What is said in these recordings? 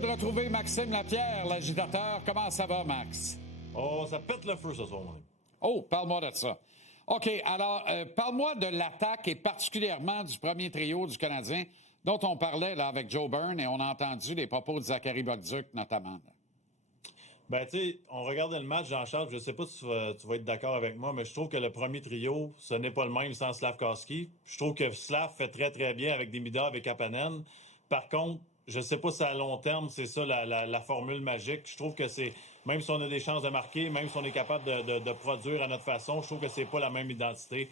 Heureux de retrouver Maxime Lapierre, l'agitateur. Comment ça va, Max? Oh, ça pète le feu ce soir, mon ami. Oh, parle-moi de ça. OK, alors, parle-moi de l'attaque et particulièrement du premier trio du Canadien dont on parlait là, avec Joe Byrne et on a entendu les propos de Zachary Bolduc notamment. Là. Ben, tu sais, on regardait le match, Jean-Charles, je sais pas si tu vas être d'accord avec moi, mais je trouve que le premier trio, ce n'est pas le même sans Slafkovský. Je trouve que Slav fait très, très bien avec Demidov et Kapanen. Par contre, je sais pas si à long terme, c'est ça la formule magique. Je trouve que c'est, même si on a des chances de marquer, même si on est capable de produire à notre façon, je trouve que c'est pas la même identité.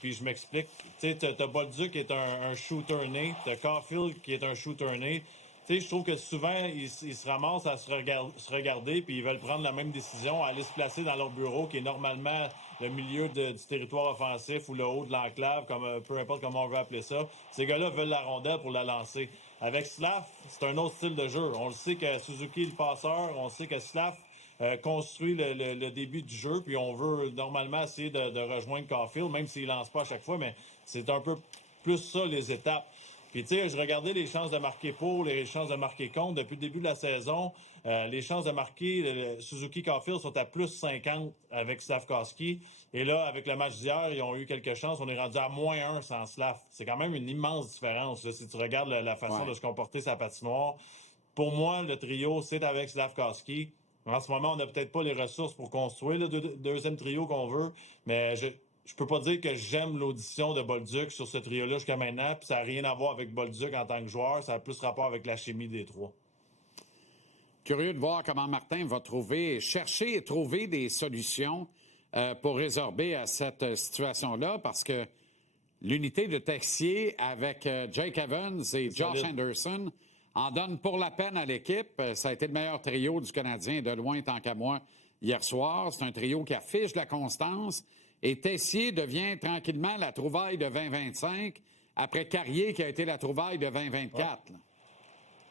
Puis je m'explique. Tu sais, t'as Bolduc qui est un shooter né, t'as Caulfield qui est un shooter né. Tu sais, je trouve que souvent, ils se ramassent à se regarder puis ils veulent prendre la même décision, aller se placer dans leur bureau, qui est normalement le milieu du territoire offensif ou le haut de l'enclave, comme peu importe comment on veut appeler ça. Ces gars-là veulent la rondelle pour la lancer. Avec Slav, c'est un autre style de jeu. On le sait que Suzuki est le passeur, on sait que Slav construit le début du jeu, puis on veut normalement essayer de rejoindre Caulfield, même s'il lance pas à chaque fois, mais c'est un peu plus ça, les étapes. Puis, tu sais, je regardais les chances de marquer pour, les chances de marquer contre. Depuis le début de la saison, les chances de marquer, Suzuki Caulfield sont à plus 50 avec Slafkovský. Et là, avec le match d'hier, ils ont eu quelques chances. On est rendu à moins 1 sans Slav. C'est quand même une immense différence, là, si tu regardes la façon de se comporter sa patinoire. Pour moi, le trio, c'est avec Slafkovský. En ce moment, on n'a peut-être pas les ressources pour construire le deuxième trio qu'on veut, mais je peux pas dire que j'aime l'audition de Bolduc sur ce trio-là jusqu'à maintenant, puis ça n'a rien à voir avec Bolduc en tant que joueur, ça a plus rapport avec la chimie des trois. Curieux de voir comment Martin va chercher et trouver des solutions pour résorber à cette situation-là, parce que l'unité de Texier avec Jake Evans et Josh Anderson en donne pour la peine à l'équipe. Ça a été le meilleur trio du Canadien de loin, tant qu'à moi, hier soir. C'est un trio qui affiche de la constance. Et Tessier devient tranquillement la trouvaille de 2025 après Carrier qui a été la trouvaille de 2024.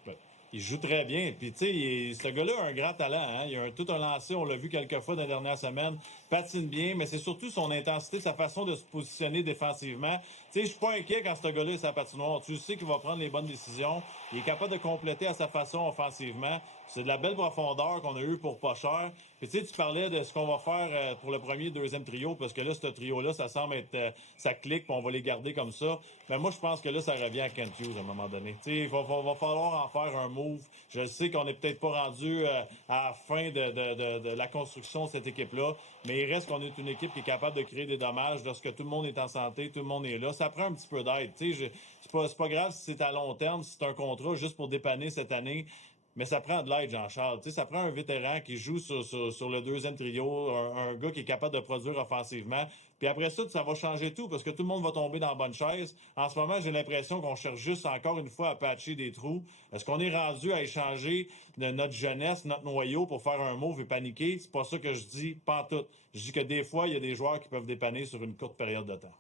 Ouais. Il joue très bien. Puis, tu sais, ce gars-là a un grand talent. Hein? Il a tout un lancé, on l'a vu quelques fois dans les dernières semaines. Patine bien, mais c'est surtout son intensité, sa façon de se positionner défensivement. Tu sais, je suis pas inquiet quand ce gars-là est sa patinoire. Tu sais qu'il va prendre les bonnes décisions. Il est capable de compléter à sa façon offensivement. C'est de la belle profondeur qu'on a eue pour pas cher. Puis, tu sais, tu parlais de ce qu'on va faire pour le premier et deuxième trio, parce que là, ce trio-là, ça semble être... ça clique, puis on va les garder comme ça. Mais moi, je pense que là, ça revient à Kent Hughes à un moment donné. Tu sais, il va falloir en faire un move. Je sais qu'on n'est peut-être pas rendu à la fin de la construction de cette équipe-là, mais il reste qu'on est une équipe qui est capable de créer des dommages lorsque tout le monde est en santé, tout le monde est là. Ça prend un petit peu d'aide. Tu sais, c'est pas grave si c'est à long terme, si c'est un contrat juste pour dépanner cette année. Mais ça prend de l'aide, Jean-Charles. Tu sais, ça prend un vétéran qui joue sur le deuxième trio, un gars qui est capable de produire offensivement. Puis après ça va changer tout parce que tout le monde va tomber dans la bonne chaise. En ce moment, j'ai l'impression qu'on cherche juste encore une fois à patcher des trous. Est-ce qu'on est rendu à échanger de notre jeunesse, notre noyau pour faire un move et paniquer? C'est pas ça que je dis, pas en tout. Je dis que des fois, il y a des joueurs qui peuvent dépanner sur une courte période de temps.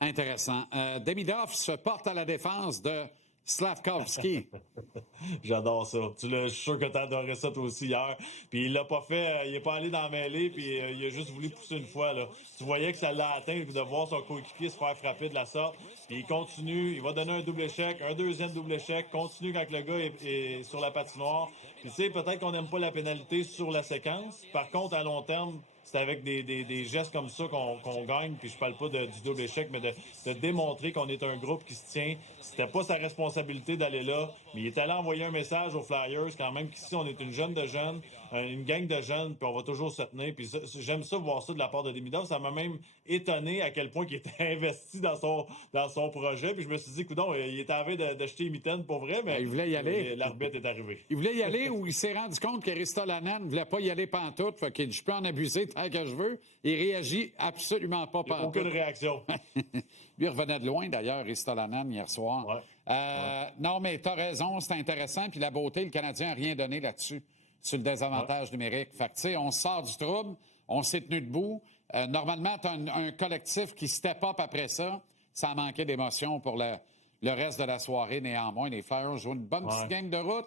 Intéressant. Demidov se porte à la défense de Slafkovský. J'adore ça. Je suis sûr que tu adorais ça toi aussi hier. Puis il l'a pas fait, il est pas allé dans la mêlée, puis il a juste voulu pousser une fois. Là. Tu voyais que ça l'a atteint de voir son coéquipier se faire frapper de la sorte. Puis il continue, il va donner un double échec, un deuxième double échec, continue quand le gars est sur la patinoire. Puis tu sais, peut-être qu'on n'aime pas la pénalité sur la séquence. Par contre, à long terme, c'est avec des gestes comme ça qu'on gagne. Puis je parle pas du double échec, mais de démontrer qu'on est un groupe qui se tient. C'était pas sa responsabilité d'aller là, mais il est allé envoyer un message aux Flyers quand même qu'ici on est une jeune de jeunes, une gang de jeunes, puis on va toujours se tenir. Puis j'aime ça voir ça de la part de Demidov. Ça m'a même étonné à quel point il était investi dans son projet. Puis je me suis dit, coudonc, il était en train de jeter mitaine pour vrai, mais il voulait y aller. L'arbitre est arrivé. Il voulait y aller ou il s'est rendu compte que Ristolainen ne voulait pas y aller pantoute. Fait qu'il dit, je peux en abuser tant que je veux. Il réagit absolument pas pantoute. Aucune réaction. Lui revenait de loin, d'ailleurs, Ristolainen, hier soir. Ouais. Non, mais t'as raison, c'est intéressant. Puis la beauté, le Canadien n'a rien donné là-dessus, sur le désavantage numérique. Fait que, tu sais, on sort du trouble, on s'est tenu debout. Normalement, t'as un collectif qui step up après ça. Ça a manqué d'émotion pour le reste de la soirée. Néanmoins, les Flyers jouent une bonne petite game de route,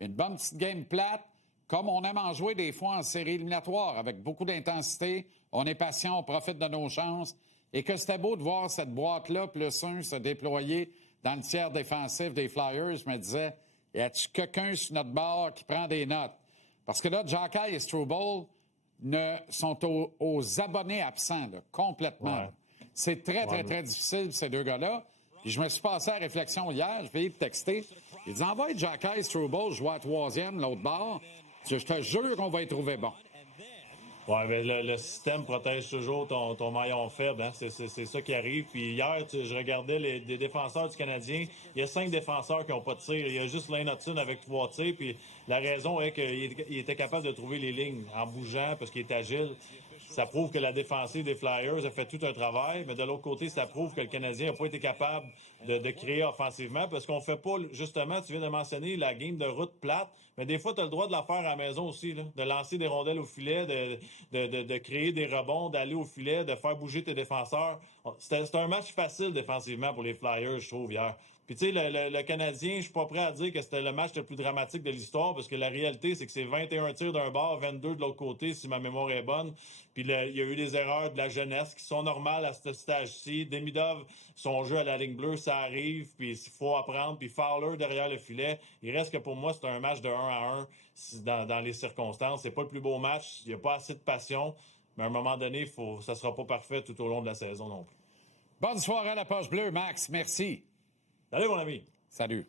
une bonne petite game plate, comme on aime en jouer des fois en série éliminatoire, avec beaucoup d'intensité. On est patient, on profite de nos chances. Et que c'était beau de voir cette boîte-là, plus un, se déployer dans le tiers défensif des Flyers. Je me disais, Y a-t-il quelqu'un sur notre bord qui prend des notes? Parce que là, Jockey et Struble sont aux abonnés absents, là, complètement. Ouais. C'est très difficile, ces deux gars-là. Puis je me suis passé à la réflexion hier, je vais te texter. Il dit, envoie Jockey et Struble jouer à troisième, l'autre bord. Je te jure qu'on va y trouver bon. Oui, mais le système protège toujours ton maillon faible. Hein? C'est ça qui arrive. Puis hier, je regardais les défenseurs du Canadien. Il y a 5 défenseurs qui n'ont pas de tir. Il y a juste Lane Hudson avec 3 tirs. Puis la raison est qu'il était capable de trouver les lignes en bougeant parce qu'il est agile. Ça prouve que la défensive des Flyers a fait tout un travail, mais de l'autre côté, ça prouve que le Canadien n'a pas été capable de créer offensivement parce qu'on fait pas, justement, tu viens de mentionner la game de route plate, mais des fois, tu as le droit de la faire à la maison aussi, là, de lancer des rondelles au filet, de créer des rebonds, d'aller au filet, de faire bouger tes défenseurs. C'était un match facile défensivement pour les Flyers, je trouve, hier. Puis, tu sais, le Canadien, je suis pas prêt à dire que c'était le match le plus dramatique de l'histoire parce que la réalité, c'est que c'est 21 tirs d'un bord, 22 de l'autre côté, si ma mémoire est bonne. Puis, il y a eu des erreurs de la jeunesse qui sont normales à ce stage-ci. Demidov, son jeu à la ligne bleue, ça arrive, puis il faut apprendre. Puis, Fowler derrière le filet. Il reste que pour moi, c'est un match de 1-1 dans les circonstances. C'est pas le plus beau match. Il n'y a pas assez de passion. Mais à un moment donné, ça sera pas parfait tout au long de la saison non plus. Bonne soirée à la Poche Bleue, Max. Merci. Salut, mon ami. Salut.